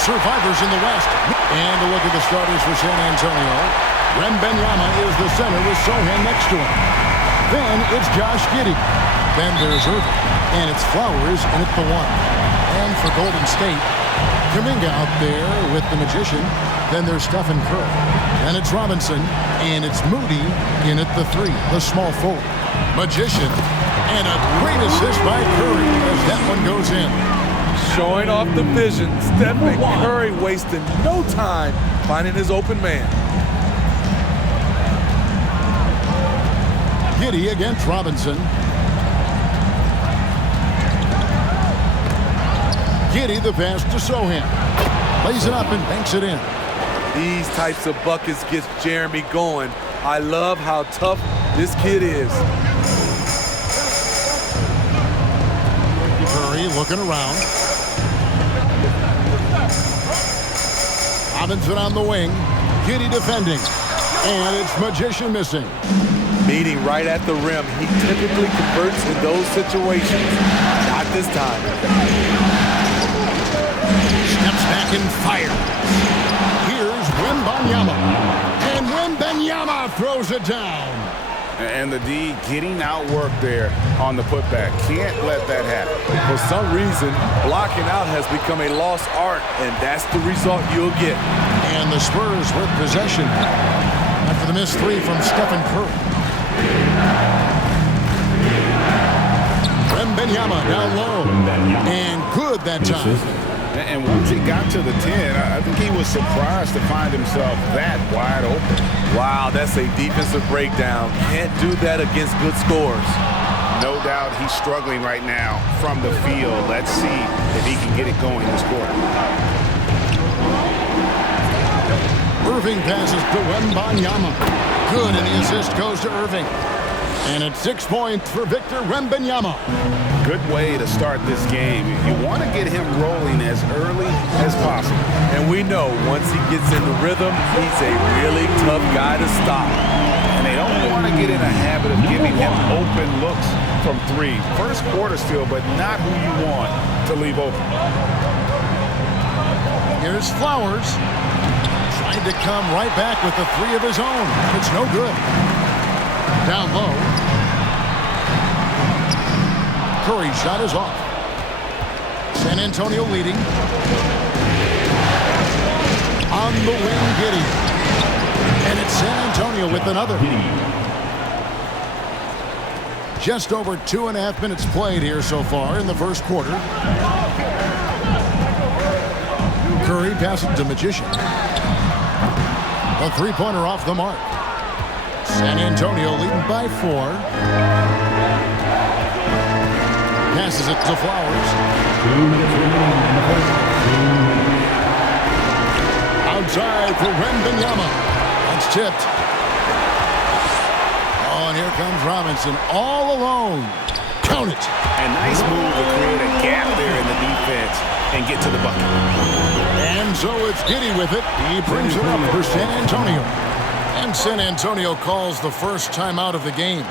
survivors in the West. And a look at the starters for San Antonio. Wembanyama is the center with Sohan next to him. Then it's Josh Giddey. Then there's Irving. And it's Flowers in at the 1. And for Golden State, Kuminga out there with the Magician. Then there's Stephen Curry. And it's Robinson. And it's Moody in at the 3, the small forward. Magician. And a great assist by Curry as that one goes in. Showing off the vision. Stephen Curry wasting no time finding his open man. Giddey against Robinson. Giddey the pass to Sohan. Lays it up and banks it in. These types of buckets gets Jeremy going. I love how tough this kid is. Curry looking around. Robinson on the wing. Giddey defending. And it's Magician missing. Meeting right at the rim. He typically converts in those situations. Not this time. Steps back and fires. Here's Wembanyama. And Wembanyama throws it down. And the D getting outworked there on the putback. Can't let that happen. For some reason, blocking out has become a lost art, and that's the result you'll get. And the Spurs with possession after the missed 3 from Stephen Curry. Wembanyama down low. And good that time. And once he got to the 10, I think he was surprised to find himself that wide open. Wow, that's a defensive breakdown. Can't do that against good scores. No doubt he's struggling right now from the field. Let's see if he can get it going this quarter. Irving passes to Wembanyama. Good, and the assist goes to Irving. And it's 6 points for Victor Wembanyama. Good way to start this game. You want to get him rolling as early as possible. And we know once he gets in the rhythm, he's a really tough guy to stop. And they don't want to get in a habit of giving him open looks from 3. First quarter still, but not who you want to leave open. Here's Flowers. Trying to come right back with the 3 of his own. It's no good. Down low. Curry shot is off. San Antonio leading. On the wing, Giddey. And it's San Antonio with another. Just over 2.5 minutes played here so far in the first quarter. Curry passes to Magician. A 3-pointer off the mark. San Antonio leading by 4. Passes it to Flowers. 2 minutes remaining in the first. Outside for Wembanyama. That's tipped. Oh, and here comes Robinson all alone. Count it. A nice move to create a gap there in the defense and get to the bucket. And so it's Giddey with it. He brings it up for San Antonio. And San Antonio calls the first timeout of the game.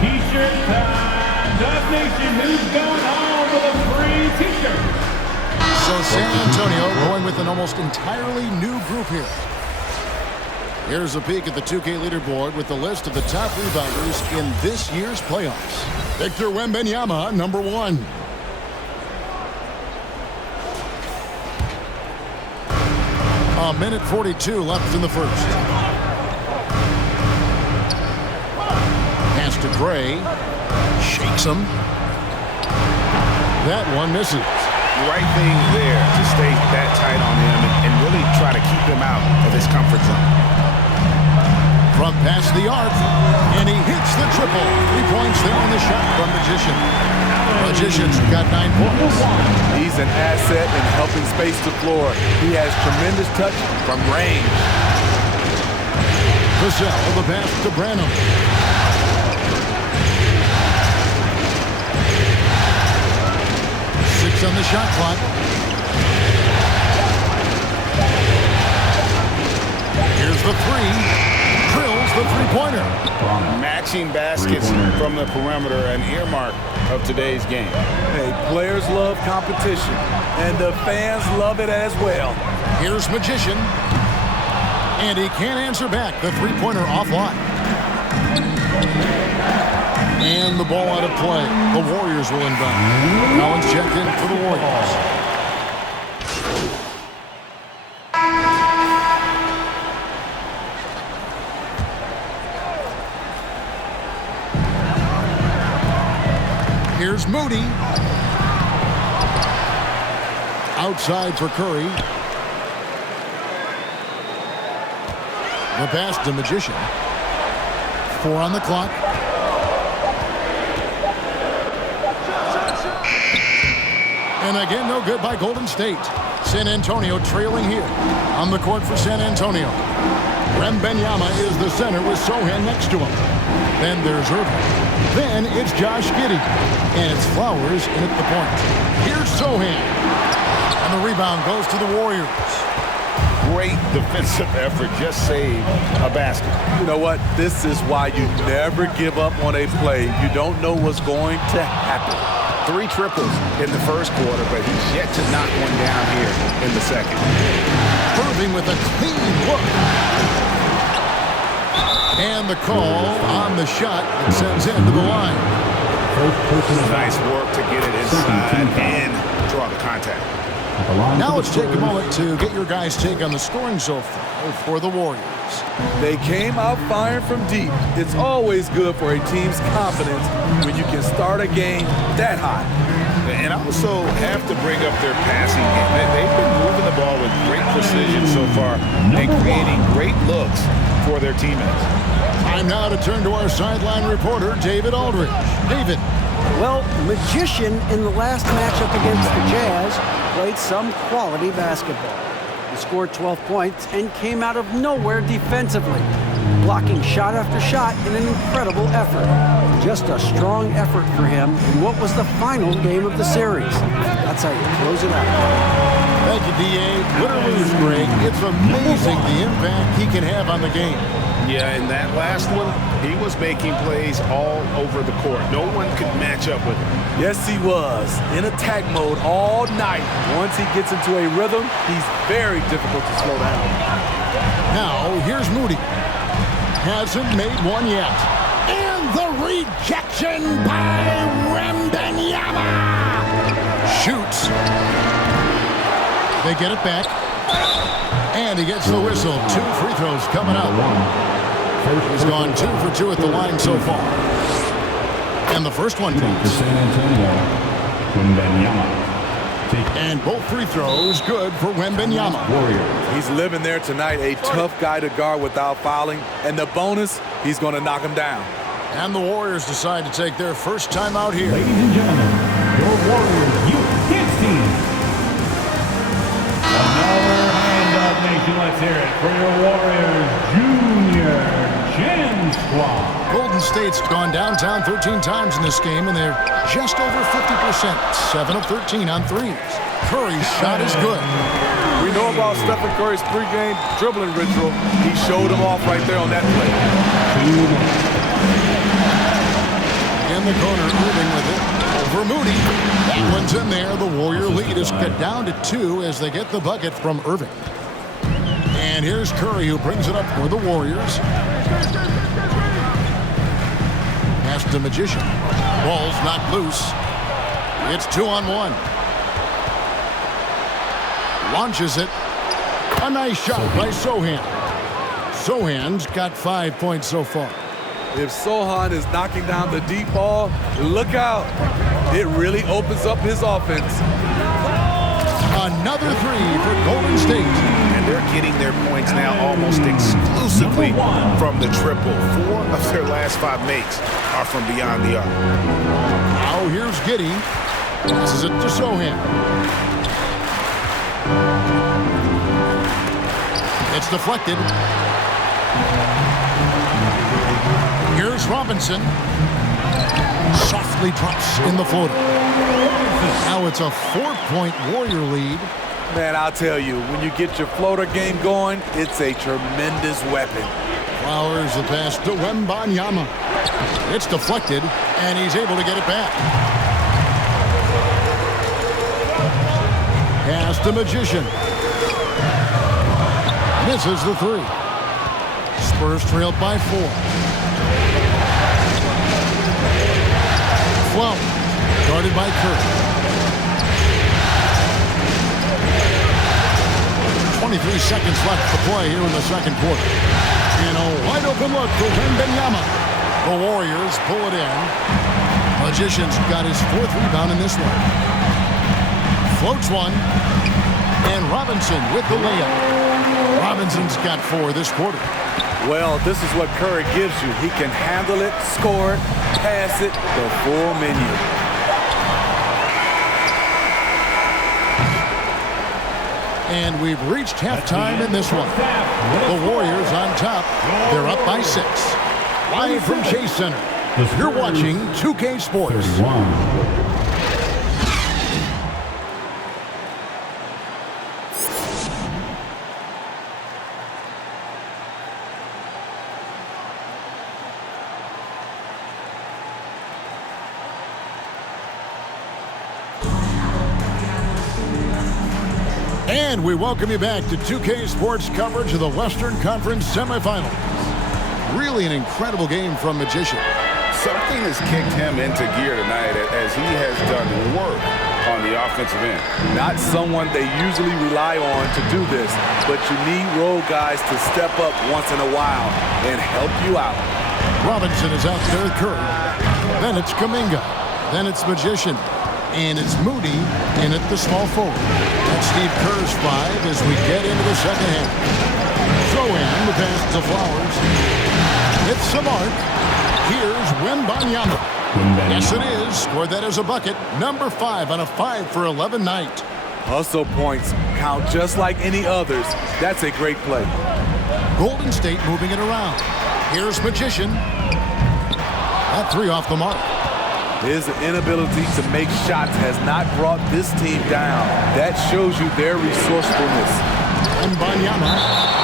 T-shirt time. Dub Nation, who's going home with a free T-shirt? So San Antonio going with an almost entirely new group here. Here's a peek at the 2K leaderboard with the list of the top rebounders in this year's playoffs. Victor Wembanyama, number 1. A minute 42 left in the first. Pass to Gray. Shakes him. That one misses. The right thing there to stay that tight on him and really try to keep him out of his comfort zone. Front pass the arc, and he hits the triple. 3 points there on the shot from Magician. Magician's got 9 points. He's an asset in helping space the floor. He has tremendous touch from range. Vassell, the pass to Branham. On the shot clock. Here's the 3. Drills the 3-pointer. Matching baskets from the perimeter and earmark of today's game. Hey, players love competition, and the fans love it as well. Here's Magician. And he can't answer back. The three-pointer offline. And the ball out of play. The Warriors will inbound. Collins checked in for the Warriors. Here's Moody. Outside for Curry. The pass to Magician. 4 on the clock. And again, no good by Golden State. San Antonio trailing here. On the court for San Antonio. Wembanyama is the center with Sohan next to him. Then there's Irving. Then it's Josh Giddey. And it's Flowers in at the point. Here's Sohan. And the rebound goes to the Warriors. Great defensive effort, just saved a basket. You know what? This is why you never give up on a play. You don't know what's going to happen. 3 triples in the first quarter, but he's yet to knock one down here in the second. Irving with a clean look. And the call on the shot that sends him to the line. Nice work to get it inside and draw the contact. Now let's take a moment to get your guys' take on the scoring so far for the Warriors. They came out firing from deep. It's always good for a team's confidence when you can start a game that high. And also have to bring up their passing game. They've been moving the ball with great precision so far and creating great looks for their teammates. Time now to turn to our sideline reporter, David Aldridge. David. Well, Magician in the last matchup against the Jazz played some quality basketball. He scored 12 points and came out of nowhere defensively, blocking shot after shot in an incredible effort. Just a strong effort for him in what was the final game of the series. That's how you close it out. Thank you, D.A. Win or lose, Greg, it's amazing the impact he can have on the game. Yeah, in that last one, he was making plays all over the court. No one could match up with him. Yes, he was. In attack mode all night. Once he gets into a rhythm, he's very difficult to slow down. Now, here's Moody. Hasn't made one yet. And the rejection by Wembanyama. Shoots. They get it back. And he gets the whistle. 2 free throws coming up. He's gone 2 for 2 at the line so far. And the first one comes. And both free throws good for Wembanyama. He's living there tonight, a tough guy to guard without fouling. And the bonus, he's going to knock him down. And the Warriors decide to take their first time out here. Ladies and gentlemen, your Warriors Youth Kids team. Another hand-up nation. Let's hear it for your Warriors Junior Gen Squad. Golden State's gone downtown 13 times in this game, and they're just over 50%. 7 of 13 on threes. Curry's shot is good. We know about Stephen Curry's pregame dribbling ritual. He showed him off right there on that play. In the corner, moving with it. Over Moody. That one's in there. The Warrior lead is cut down to 2 as they get the bucket from Irving. And here's Curry, who brings it up for the Warriors. Pass to Magician. Ball's knocked loose. It's 2-on-1. Launches it. A nice shot by Sohan. Sohan's got 5 points so far. If Sohan is knocking down the deep ball, look out. It really opens up his offense. Another 3 for Golden State. And they're getting their points now almost exclusively from the triple. 4 of their last 5 makes are from beyond the arc. Now here's Giddey. Passes it to Sohan. It's deflected. Here's Robinson. Softly drops in the floater. Now it's a 4-point Warrior lead. Man, I'll tell you, when you get your floater game going, it's a tremendous weapon. Flowers the pass to Wembanyama. It's deflected, and he's able to get it back. Pass to Magician. Misses the three. Spurs trailed by 4. Flowers, guarded by Curry. 23 seconds left to play here in the second quarter. And a wide open look for Wembanyama. The Warriors pull it in. Magician's got his 4th rebound in this one. Floats one. And Robinson with the layup. Robinson's got 4 this quarter. Well, this is what Curry gives you. He can handle it, score it, pass it, the full menu. And we've reached halftime in this one. The Warriors on top. They're up by 6. Live from Chase Center. You're watching 2K Sports. 31. And we welcome you back to 2K Sports coverage of the Western Conference semifinals. Really an incredible game from Magician. Something has kicked him into gear tonight as he has done work on the offensive end. Not someone they usually rely on to do this, but you need role guys to step up once in a while and help you out. Robinson is out there with Curry. Then it's Kuminga. Then it's Magician. And it's Moody in at the small forward. That's Steve Kerr's 5 as we get into the second half. Throw in the pass to Flowers. It's the mark. Here's Wembanyama. Yes, it is. Scored that as a bucket. Number 5 on a 5 for 11 night. Hustle points count just like any others. That's a great play. Golden State moving it around. Here's Magician. That 3 off the mark. His inability to make shots has not brought this team down. That shows you their resourcefulness. And Wembanyama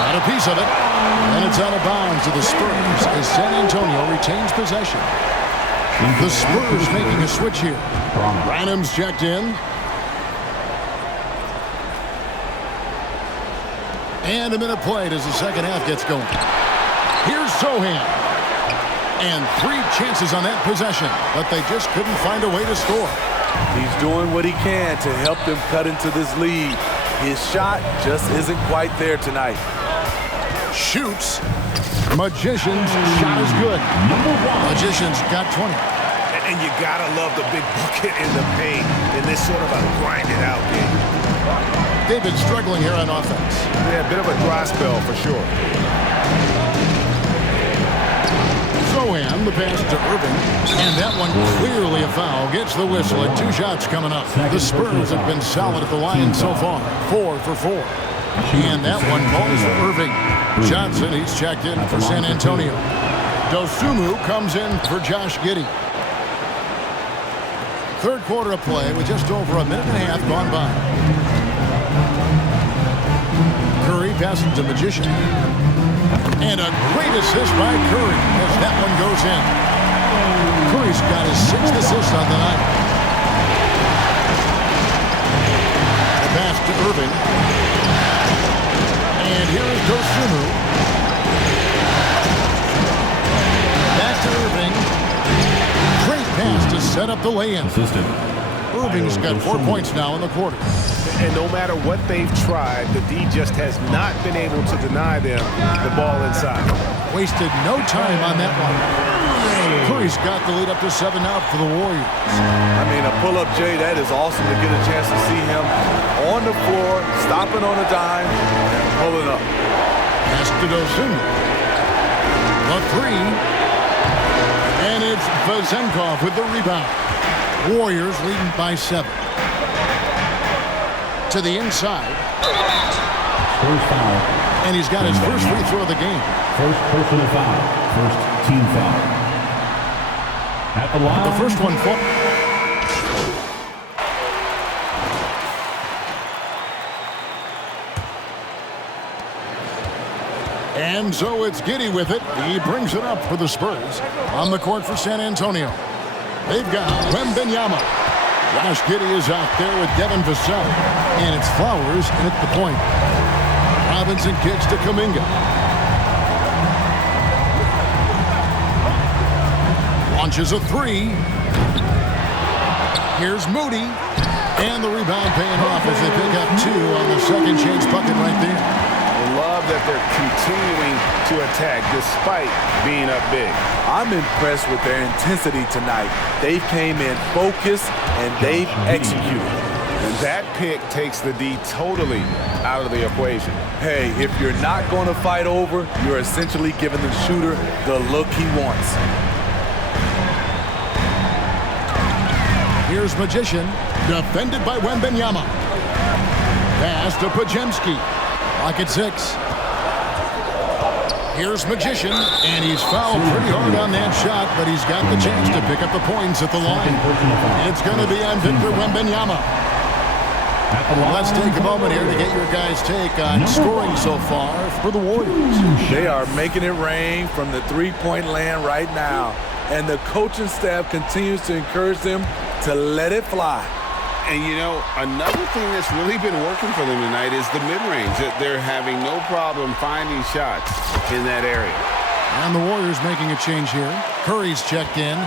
got a piece of it. And it's out of bounds to the Spurs as San Antonio retains possession. The Spurs making a switch here. Branham's checked in. And a minute played as the second half gets going. Here's Sohan. And 3 chances on that possession, but they just couldn't find a way to score. He's doing what he can to help them cut into this lead. His shot just isn't quite there tonight. Shoots. Magician's shot is good. Magician's got 20. And you gotta love the big bucket in the paint in this sort of a grinded-out game. They've been struggling here on offense. Yeah, a bit of a dry spell for sure. Sohan, the pass to Irving, and that one clearly a foul. Gets the whistle and 2 shots coming up. The Spurs have been solid at the line so far, 4 for 4. And that one falls for Irving. Johnson, he's checked in for San Antonio. Dosunmu comes in for Josh Giddey. Third quarter of play with just over a minute and a half gone by. Curry passing to Magician. And a great assist by Curry as that one goes in. Curry's got his 6th assist on the night. The pass to Irving. And here is Dosunmu. Back to Irving. Great pass to set up the lay-in. Irving's got 4 points now in the quarter. And no matter what they've tried, the D just has not been able to deny them the ball inside. Wasted no time on that one. Curry's got the lead up to 7 now for the Warriors. I mean, a pull-up, Jay, that is awesome to get a chance to see him on the floor, stopping on a dime, and pulling up. Pass to Dosunmu. The 3. And it's Vezenkov with the rebound. Warriors leading by 7. To the inside. First foul. And he's got his first free throw of the game. First personal foul. First team foul. At the line. The first one for And so it's Giddey with it. He brings it up for the Spurs. On the court for San Antonio, they've got Wembanyama. Josh Giddey is out there with Devin Vassell. And it's Flowers at the point. Robinson kicks to Kuminga. Launches a three. Here's Moody. And the rebound paying off as they pick up 2 on the second chance bucket right there. I love that they're continuing to attack despite being up big. I'm impressed with their intensity tonight. They came in focused and they've executed. And that pick takes the D totally out of the equation. Hey, if you're not going to fight over, you're essentially giving the shooter the look he wants. Here's Magician, defended by Wembanyama. Pass to Pajemski. Clock at 6. Here's Magician, and he's fouled pretty hard on that shot, but he's got the chance to pick up the points at the line. It's going to be on Victor Wembanyama. Let's take a moment here to get your guys' take on scoring so far for the Warriors. They are making it rain from the three-point land right now, and the coaching staff continues to encourage them to let it fly. And, you know, another thing that's really been working for them tonight is the mid-range. They're having no problem finding shots in that area. And the Warriors making a change here. Curry's checked in.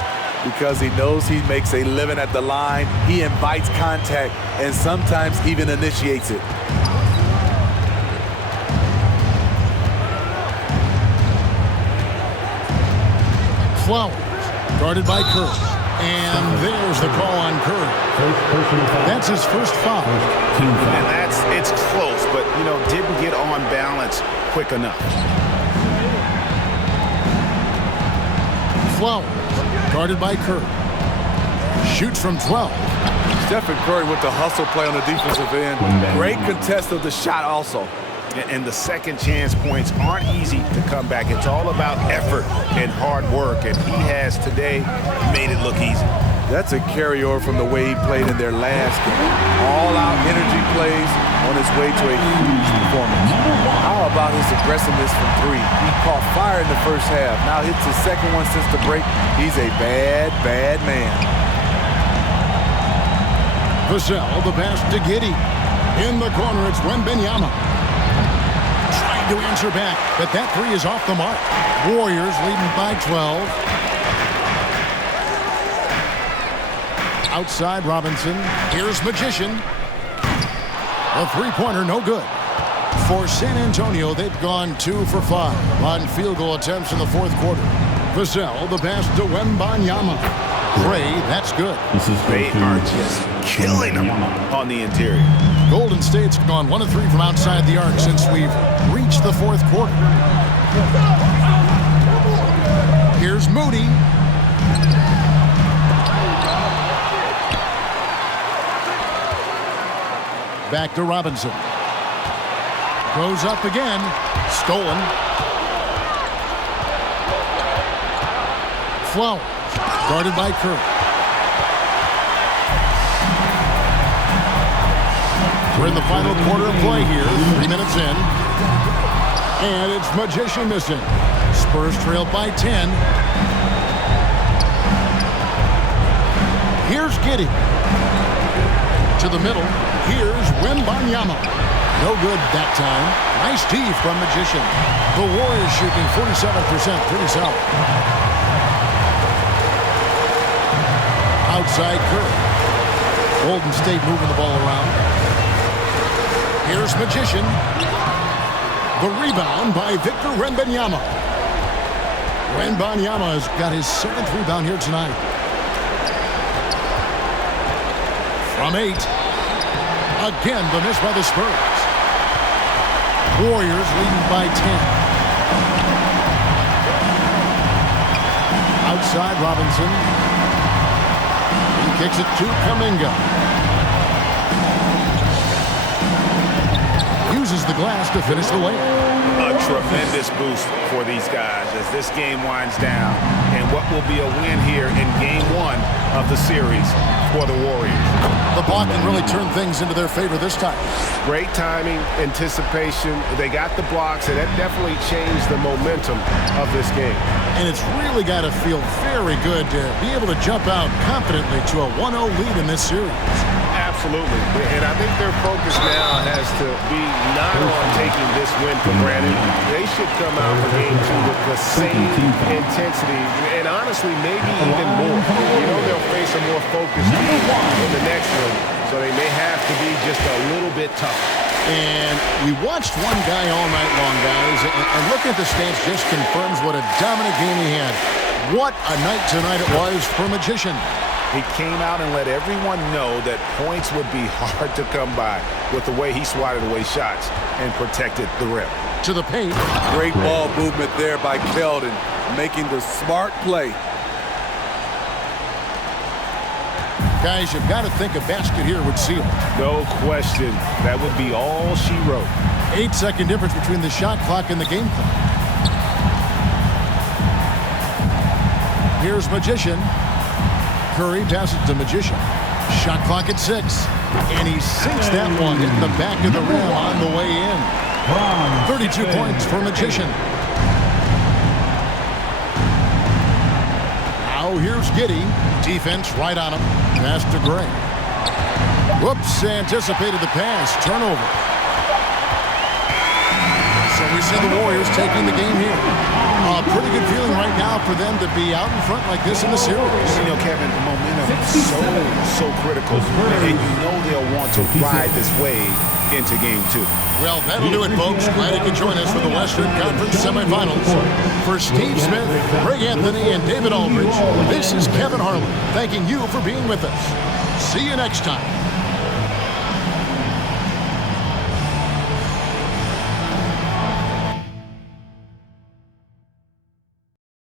Because he knows he makes a living at the line, he invites contact and sometimes even initiates it. Flowers, guarded by Curry. And there's the call on Curry. That's his first foul. And it's close, but, you know, didn't get on balance quick enough. Flowers, guarded by Curry. Shoots from 12. Stephen Curry with the hustle play on the defensive end. Great contest of the shot also. And the second chance points aren't easy to come back. It's all about effort and hard work, and he has today made it look easy. That's a carryover from the way he played in their last game. All-out energy plays on his way to a huge performance. How about his aggressiveness from 3? He caught fire in the first half. Now hits his second one since the break. He's a bad, bad man. Vassell, the pass to Giddey. In the corner, it's Wembanyama. Trying to answer back, but that 3 is off the mark. Warriors leading by 12. Outside Robinson. Here's Magician. A three-pointer, no good. For San Antonio, they've gone 2 for 5 on field goal attempts in the fourth quarter. Vassell, the pass to Wembanyama. Gray, that's good. They are just killing them on the interior. Golden State's gone 1 of 3 from outside the arc since we've reached the fourth quarter. Here's Moody. Back to Robinson. Goes up again. Stolen. Flowers. Guarded by Curry. We're in the final quarter of play here. 3 minutes in. And it's Magician missing. Spurs trail by 10. Here's Giddey. To the middle. Here's Wembanyama. No good that time. Nice tee from Magician. The Warriors shooting 47%. Pretty solid. Outside Curry. Golden State moving the ball around. Here's Magician. The rebound by Victor Wembanyama. Wembanyama has got his 7th rebound here tonight. From 8. Again, the miss by the Spurs. Warriors leading by 10. Outside Robinson. He kicks it to Kuminga. uses the glass to finish the layup. A tremendous boost for these guys as this game winds down, and what will be a win here in Game 1 of the series for the Warriors. The blocking really turned things into their favor this time. Great timing, anticipation. They got the blocks, and that definitely changed the momentum of this game. And it's really got to feel very good to be able to jump out confidently to a 1-0 lead in this series. Absolutely. And I think their focus now has to be not on taking this win for granted. They should come out for Game 2 with the same intensity and honestly maybe even more. You know they'll face a more focused team in the next one, so they may have to be just a little bit tougher. And we watched one guy all night long, guys, and looking at the stats just confirms what a dominant game he had. What a night tonight it was for Magician. He came out and let everyone know that points would be hard to come by with the way he swatted away shots and protected the rim. To the paint. Great ball movement there by Keldon, making the smart play. Guys, you've got to think a basket here would seal it. No question. That would be all she wrote. 8-second difference between the shot clock and the game clock. Here's Magician. Curry passes to Magician. Shot clock at 6. And he sinks that one in the back of the rim on the way in. 32 points for Magician. Now here's Giddey. Defense right on him. Pass to Gray. Whoops, anticipated the pass. Turnover. So we see the Warriors taking the game here. A pretty good feeling right now for them to be out in front like this in the series. You know, Kevin, the momentum is so critical. And you know they'll want to ride this wave into Game 2. Well, that'll do it, folks. Glad you could join us for the Western Conference semifinals. For Steve Smith, Greg Anthony, and David Aldridge, this is Kevin Harlan thanking you for being with us. See you next time.